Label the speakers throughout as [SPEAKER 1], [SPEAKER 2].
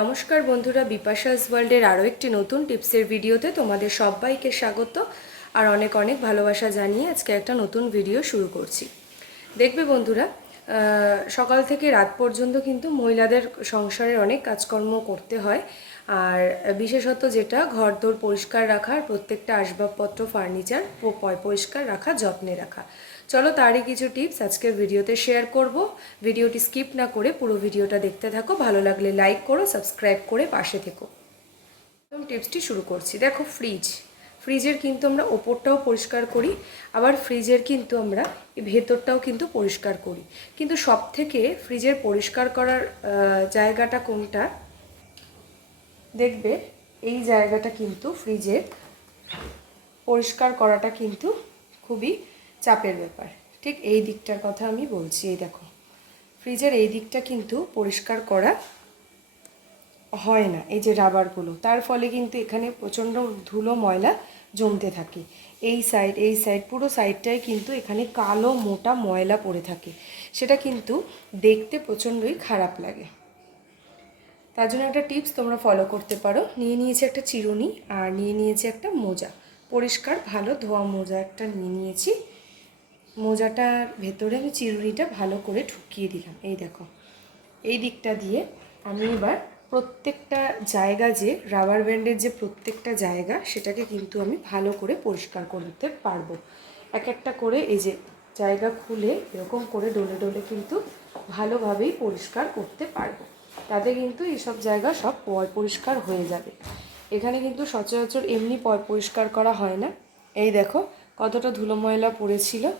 [SPEAKER 1] নমস্কার বন্ধুরা, বিপাশাস ওয়ার্ল্ডের আরও একটি নতুন টিপসের ভিডিওতে তোমাদের সবাইকে স্বাগত আর অনেক অনেক ভালোবাসা জানিয়ে আজকে একটা নতুন ভিডিও শুরু করছি। দেখবে বন্ধুরা সকাল থেকে রাত পর্যন্ত কিন্তু মহিলাদের সংসারের অনেক কাজকর্ম করতে হয় আর বিশেষত যেটা ঘরদোর পরিষ্কার রাখা আর প্রত্যেকটা আসবাবপত্র, ফার্নিচার পরিষ্কার রাখা, যত্নে রাখা। চলো তারই কিছু টিপস আজকের ভিডিওতে শেয়ার করব। ভিডিওটি স্কিপ না করে পুরো ভিডিওটা দেখতে থাকো। ভালো লাগলে লাইক করো, সাবস্ক্রাইব করে পাশে থেকো। প্রথম টিপসটি শুরু করছি। দেখো ফ্রিজ। ফ্রিজের কিন্তু আমরা ওপরটাও পরিষ্কার করি, আবার ফ্রিজের কিন্তু আমরা ভেতরটাও কিন্তু পরিষ্কার করি। কিন্তু সব থেকে ফ্রিজের পরিষ্কার করার জায়গাটা কোনটা? দেখবে, এই জায়গাটা কিন্তু ফ্রিজের পরিষ্কার করাটা কিন্তু খুবই চাপের ব্যাপার। ঠিক এই দিকটার কথা আমি বলছি, এই দেখো। ফ্রিজের এই দিকটা কিন্তু পরিষ্কার করা হয় না, এই যে রাবারগুলো। তার ফলে কিন্তু এখানে প্রচণ্ড ধুলো, ময়লা জমতে থাকে। এই সাইড এই সাইড পুরো সাইডটাই কিন্তু এখানে কালো, মোটা ময়লা পড়ে থাকে। সেটা কিন্তু দেখতে প্রচণ্ডই খারাপ লাগে। তার জন্য একটা টিপস তোমরা ফলো করতে পারো। নিয়ে নিয়েছি একটা চিরুনি আর নিয়ে নিয়েছি একটা মোজা। পরিষ্কার, ভালো, ধোয়া মোজা একটা নিয়ে নিয়েছি। মোজাটার ভেতরে আমি চিরুনিটা ভালো করে ঢুকিয়ে দিলাম। এই দেখো। এই দিকটা দিয়ে আমি এবার প্রত্যেকটা জায়গা যে রাবার ব্যান্ডের যে প্রত্যেকটা জায়গা, সেটাকে কিন্তু আমি ভালো করে পরিষ্কার করতে পারব। এক একটা করে এই যে জায়গা খুলে এরকম করে ডলে ডলে কিন্তু ভালোভাবেই পরিষ্কার করতে পারব। তাতে কিন্তু এইসব জায়গা সব পয় পরিষ্কার হয়ে যাবে। এখানে কিন্তু সচরাচর এমনি পয় পরিষ্কার করা হয় না। এই দেখো, কতটা ধুলো ময়লা পড়েছিল।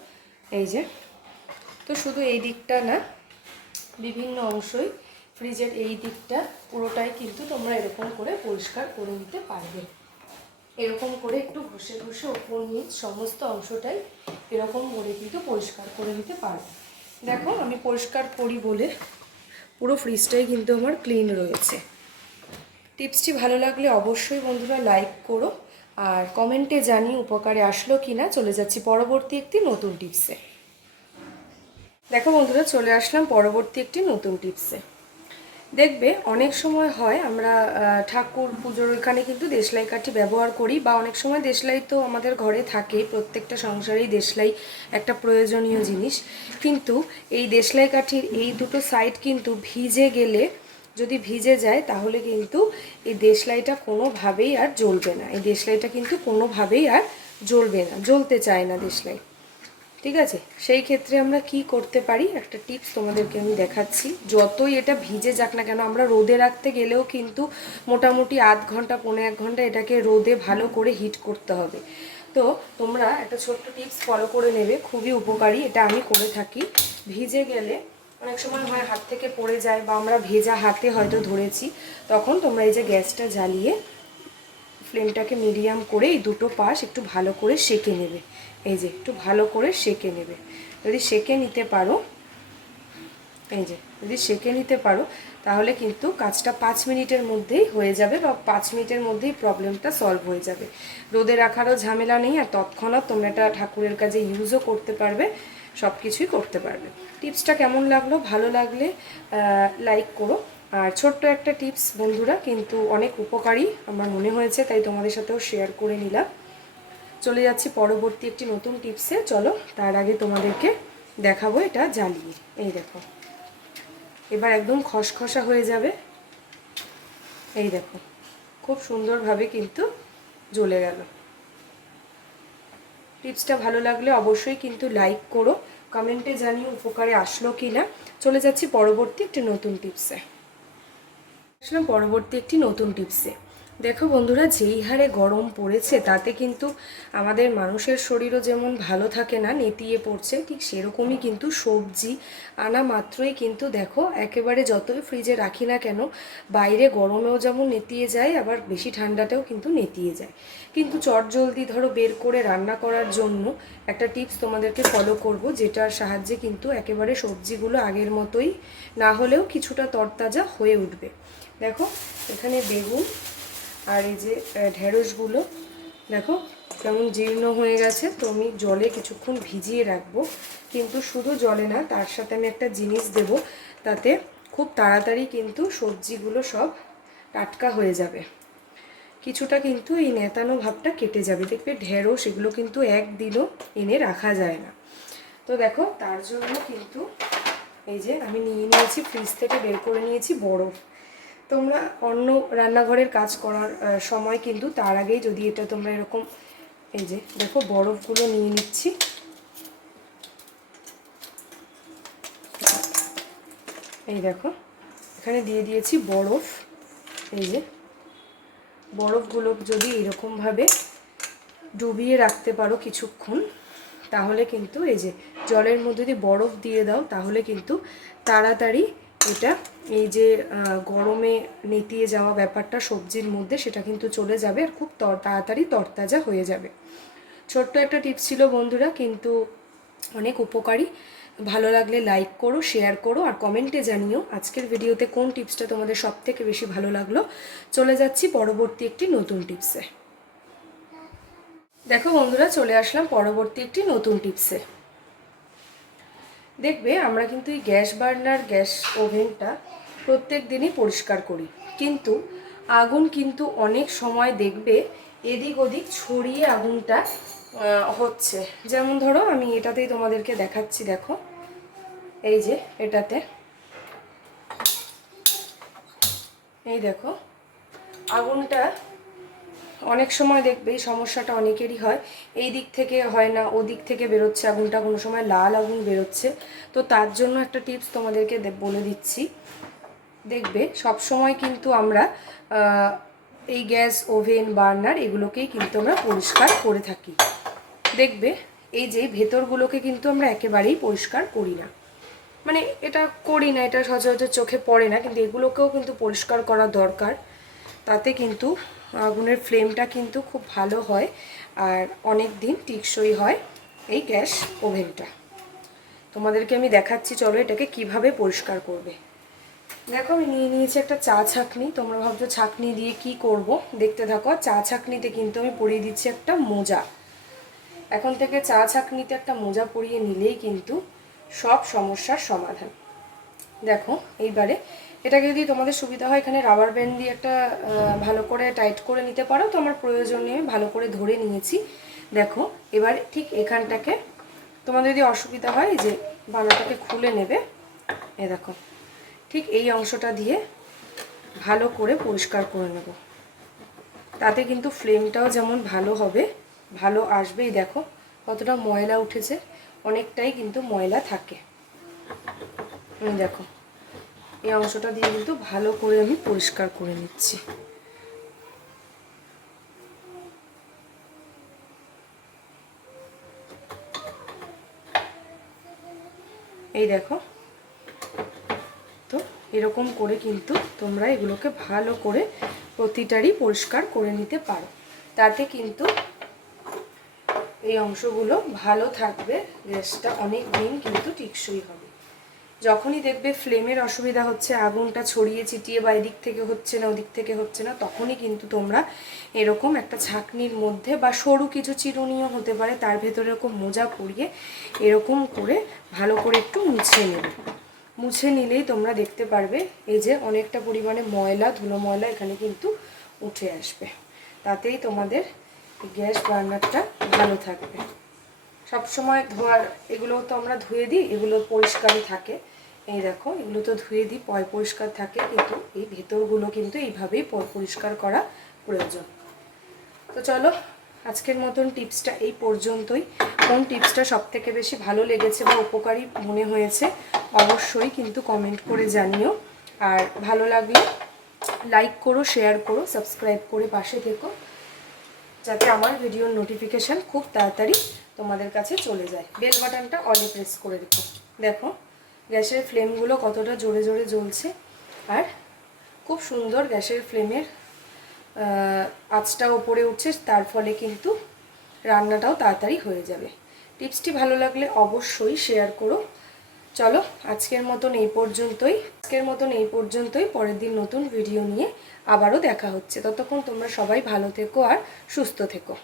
[SPEAKER 1] এই যে, তো শুধু এই দিকটা না, বিভিন্ন অংশই ফ্রিজের এই দিকটা পুরোটাই কিন্তু তোমরা এরকম করে পরিষ্কার করে নিতে পারবে। এরকম করে একটু ঘষে ঘষে ওপর, নিচ সমস্ত অংশটাই এরকম করে কিন্তু পরিষ্কার করে নিতে পারবে। দেখো, আমি পরিষ্কার করি বলে পুরো ফ্রিজটাই কিন্তু আমার ক্লিন রয়েছে। টিপসটি ভালো লাগলে অবশ্যই বন্ধুরা লাইক করো আর কমেন্টে জানি উপকারে আসলো কি না চলে যাচ্ছি পরবর্তী একটি নতুন টিপসে। দেখো বন্ধুরা, চলে আসলাম পরবর্তী একটি নতুন টিপসে। দেখবে, অনেক সময় হয় আমরা ঠাকুর পুজোর ওইখানে কিন্তু দেশলাই কাঠি ব্যবহার করি বা অনেক সময় দেশলাই তো আমাদের ঘরে থাকে, প্রত্যেকটা সংসারেই দেশলাই একটা প্রয়োজনীয় জিনিস। কিন্তু এই দেশলাই কাঠির এই দুটো সাইড কিন্তু ভিজে গেলে যদি ভিজে যায়, তাহলে কিন্তু এই দেশলাইটা কোনোভাবেই আর জ্বলবে না। এই দেশলাইটা কিন্তু কোনোভাবেই আর জ্বলবে না, জ্বলতে চায় না দেশলাই। ঠিক আছে? সেই ক্ষেত্রে আমরা কি করতে পারি? একটা টিপস তোমাদেরকে আমি দেখাচ্ছি। যতই এটা ভিজে যাক না কেন, আমরা রোদে রাখতে গেলেও কিন্তু মোটামুটি আধ ঘণ্টা পনেরো এক ঘণ্টা এটাকে রোদে ভালো করে হিট করতে হবে। তো তোমরা একটা ছোট্ট টিপস ফলো করে নেবে, খুবই উপকারী। এটা আমি করে থাকি। ভিজে গেলে অনেক সময় হয় হাত থেকে পড়ে যায় বা আমরা ভেজা হাতে হয়তো ধরেছি, তখন তোমরা এই যে গ্যাসটা জ্বালিয়ে ফ্লেমটাকে মিডিয়াম করে এই দুটো পাশ একটু ভালো করে সেকে নেবে। এই যে একটু ভালো করে সেকে নেবে। যদি সেকে নিতে পারো এই যে, যদি সেকে নিতে পারো, তাহলে কিন্তু কাজটা পাঁচ মিনিটের মধ্যেই হয়ে যাবে বা পাঁচ মিনিটের মধ্যেই প্রবলেমটা সলভ হয়ে যাবে। রোদে রাখারও ঝামেলা নেই আর তৎক্ষণাৎ তোমরা এটা ঠাকুরের কাজে ইউজও করতে পারবে সব কিছুই করতে পারবে। টিপসটা কেমন লাগল? ভালো লাগলে লাইক করো। আর ছোট্ট একটা টিপস বন্ধুরা, কিন্তু অনেক উপকারী আমার মনে হয়েছে, তাই তোমাদের সাথেও শেয়ার করে নিলাম। চলে যাচ্ছি পরবর্তী একটি নতুন টিপসে চলো, তার আগে তোমাদেরকে দেখাবো এটা জ্বালিয়ে। এই দেখো। এবার একদম খসখসা হয়ে যাবে। এই দেখো, খুব সুন্দরভাবে কিন্তু জ্বলে গেল। টিপসটা ভালো লাগলে অবশ্যই কিন্তু লাইক করো, কমেন্টে জানিয়ে উপকারে আসলো কি না চলে যাচ্ছি পরবর্তী একটি নতুন টিপসে। আসলাম পরবর্তী একটি নতুন টিপসে। দেখো বন্ধুরা, যেই হারে গরম পড়েছে, তাতে কিন্তু আমাদের মানুষের শরীরও যেমন ভালো থাকে না, নেতিয়ে পড়ছে, ঠিক সেরকমই কিন্তু সবজি আনা মাত্রই কিন্তু দেখো, একেবারে যতই ফ্রিজে রাখি না কেন, বাইরে গরমেও যেমন নেতিয়ে যায়, আবার বেশি ঠান্ডাতেও কিন্তু নেতিয়ে যায়। কিন্তু চট জলদি ধরো বের করে রান্না করার জন্য একটা টিপস তোমাদেরকে ফলো করব, যেটার সাহায্যে কিন্তু একেবারে সবজিগুলো আগের মতোই না হলেও কিছুটা তরতাজা হয়ে উঠবে। দেখো, এখানে বেগুন আর এই যে ঢেঁড়সগুলো, দেখো কেমন জীর্ণ হয়ে গেছে, তো আমি জলে কিছুক্ষণ ভিজিয়ে রাখব। কিন্তু শুধু জলে না, তার সাথে আমি একটা জিনিস দেব, তাতে খুব তাড়াতাড়ি কিন্তু সবজিগুলো সব টাটকা হয়ে যাবে। কিছুটা কিন্তু এই নেতানো ভাবটা কেটে যাবে। দেখবে ঢেঁড়স এগুলো কিন্তু এক দিনও এনে রাখা যায় না। তো দেখো, তার জন্য কিন্তু এই যে আমি নিয়ে নিয়েছি, ফ্রিজ থেকে বের করে নিয়েছি বরফ। তোমরা অন্য রান্নাঘরের কাজ করার সময় কিন্তু তার আগেই যদি এটা তোমরা এরকম, এই যে দেখো বরফগুলো নিয়ে নিচ্ছি। এই দেখো, এখানে দিয়ে দিয়েছি বরফ। এই যে বরফগুলো যদি এরকমভাবে ডুবিয়ে রাখতে পারো কিছুক্ষণ, তাহলে কিন্তু এই যে জলের মধ্যে যদি বরফ দিয়ে দাও, তাহলে কিন্তু তাড়াতাড়ি এটা এই যে গরমে নেতিয়ে যাওয়া ব্যাপারটা সবজির মধ্যে, সেটা কিন্তু চলে যাবে আর খুব তর- তাড়াতাড়ি তরতাজা হয়ে যাবে। ছোট্ট একটা টিপস ছিল বন্ধুরা, কিন্তু অনেক উপকারী। ভালো লাগলে লাইক করো, শেয়ার করো, আর কমেন্টে জানিও আজকের ভিডিওতে কোন টিপসটা তোমাদের সব থেকে বেশি ভালো লাগল। চলে যাচ্ছি পরবর্তী একটি নতুন টিপসে। দেখো বন্ধুরা, চলে আসলাম পরবর্তী একটি নতুন টিপসে। দেখবে, আমরা কিন্তু এই গ্যাস বার্নার, গ্যাস ওভেনটা প্রত্যেক দিনই পরিষ্কার করি। কিন্তু আগুন কিন্তু অনেক সময় দেখবে এদিক ওদিক ছড়িয়ে আগুনটা হচ্ছে। যেমন ধরো আমি এটাতেই তোমাদেরকে দেখাচ্ছি, দেখো। এই যে এটাতে। এই দেখো, আগুনটা অনেক সময় দেখবে এই সমস্যাটা অনেকেরই হয়। এই দিক থেকে হয় না, ও দিক থেকে বেরোচ্ছে, আগুনটা কোনো সময় লাল আগুন বেরোচ্ছে। তো তার জন্য একটা টিপস তোমাদেরকে বলে দিচ্ছি। দেখবে, সব সময় কিন্তু আমরা এই গ্যাস, ওভেন, বার্নার এগুলোকেই কিন্তু আমরা পরিষ্কার করে থাকি। দেখবে, এই যে ভেতরগুলোকে কিন্তু আমরা একেবারেই পরিষ্কার করি না। মানে এটা করি না, এটা সচরাচর চোখে পড়ে না, কিন্তু এগুলোকেও কিন্তু পরিষ্কার করা দরকার। তাতে কিন্তু আগুনের ফ্লেমটা কিন্তু খুব ভালো হয় আর অনেক দিন টিকসই হয় এই গ্যাস, ওভেনটা। তোমাদেরকে আমি দেখাচ্ছি, চলো এটাকে কীভাবে পরিষ্কার করবে। দেখো, আমি নিয়ে নিয়েছি একটা চা ছাকনি। তোমরা ভাবছ ছাকনি দিয়ে কি করব? দেখতে থাকো চা ছাকনিতে কিন্তু আমি পরিয়ে দিচ্ছি একটা মোজা। এখন থেকে চা ছাকনিতে একটা মোজা পরিয়ে নিলেই কিন্তু সব সমস্যার সমাধান। দেখো, এইবারে এটাকে যদি তোমাদের সুবিধা হয়, এখানে রাবার ব্যান্ড দিয়ে একটা ভালো করে টাইট করে নিতে পারো। তো আমার প্রয়োজন নেই আমি ভালো করে ধরে নিয়েছি। দেখো, এবার ঠিক এখানটাকে তোমাদের যদি অসুবিধা হয় যে বানাটাকে খুলে নেবে। এ দেখো ঠিক এই অংশটা দিয়ে ভালো করে পরিষ্কার করে নেব। তাতে কিন্তু ফ্লেমটাও যেমন ভালো হবে, ভালো আসবেই। দেখো কতটা ময়লা উঠেছে, অনেকটাই কিন্তু ময়লা থাকে। দেখো, এই অংশটা দিয়ে কিন্তু ভালো করে আমি পরিষ্কার করে নিচ্ছি। এই দেখো এরকম করে কিন্তু তোমরা এগুলোকে ভালো করে প্রতিটারই পরিষ্কার করে নিতে পারো। তাতে কিন্তু এই অংশগুলো ভালো থাকবে, গ্যাসটা অনেক দিন কিন্তু টিকসই হবে। যখনই দেখবে ফ্লেমের অসুবিধা হচ্ছে, আগুনটা ছড়িয়ে ছিটিয়ে বা এদিক থেকে হচ্ছে না, ওদিক থেকে হচ্ছে না, তখনই কিন্তু তোমরা এরকম একটা ছাকনির মধ্যে বা সরু কিছু চিরুনিও হতে পারে, তার ভেতরে এরকম মোজা পরিয়ে এরকম করে ভালো করে একটু মুছে নেবে। মুছে নিলেই তোমরা দেখতে পারবে এই যে অনেকটা পরিমাণে ময়লা, ধুলো ময়লা এখানে কিন্তু উঠে আসবে। তাতেই তোমাদের গ্যাস বার্নারটা ভালো থাকবে। সব সময় ধোয়ার, এগুলো তো আমরা ধুয়ে দিই, এগুলো পরিষ্কারই থাকে। এই দেখো, এগুলো তো ধুয়ে দিই, পয় পরিষ্কার থাকে, কিন্তু এই ভেতরগুলো কিন্তু এইভাবেই পরিষ্কার করা প্রয়োজন। তো চলো আজকের মতন টিপসটা এই পর্যন্তই। কোন টিপসটা সব থেকে বেশি ভালো লেগেছে বা উপকারী মনে হয়েছে, অবশ্যই কিন্তু কমেন্ট করে জানিও। আর ভালো লাগলে লাইক করো শেয়ার করো সাবস্ক্রাইব করে পাশে থেকো, যাতে আমার ভিডিওর নোটিফিকেশান খুব তাড়াতাড়ি তোমাদের কাছে চলে যায়। বেল বাটনটা অলে প্রেস করে রেখো। দেখো, গ্যাসের ফ্লেমগুলো কতটা জোরে জোরে জ্বলছে। আর খুব সুন্দর গ্যাসের ফ্লেমের আঁচটা ওপরে উঠছে, তার ফলে কিন্তু রান্নাটাও তাড়াতাড়ি হয়ে যাবে। টিপসটি ভালো লাগলে অবশ্যই শেয়ার করো। চলো, আজকের মতন এই পর্যন্তই। আজকের মতন এই পর্যন্তই, পরের দিন নতুন ভিডিও নিয়ে আবারও দেখা হচ্ছে। ততক্ষণ তোমরা সবাই ভালো থেকো আর সুস্থ থেকো।